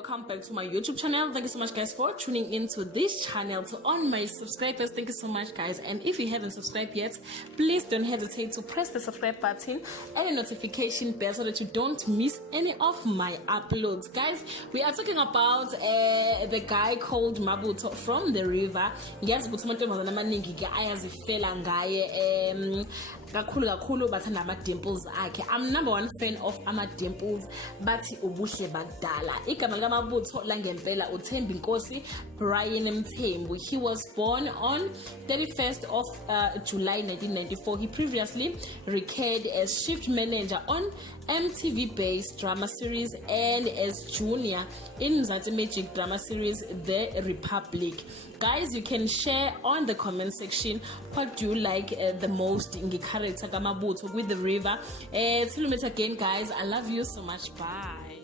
welcome back to my YouTube channel. Thank you so much guys for tuning into this channel. To all my subscribers, thank you so much guys, and if you haven't subscribed yet, please don't hesitate to press the subscribe button and the notification bell so that you don't miss any of my uploads. Guys, we are talking about the guy called Mabuto from the river. Yes, kakhulu bathanda ama-dimples akhe. I'm number one fan of ama-dimples bathi ubuhle bakudala. Igama likaMabutho langempela uThembi Nkosi Brian Mthembu. He was born on 31st of July 1994. He previously recurred as shift manager on MTV-based drama series and as junior in Mzansi Magic drama series The Republic. Guys, you can share on the comment section what do you like the most in the character Mabuto with the river. Till we meet again guys, I love you so much. Bye.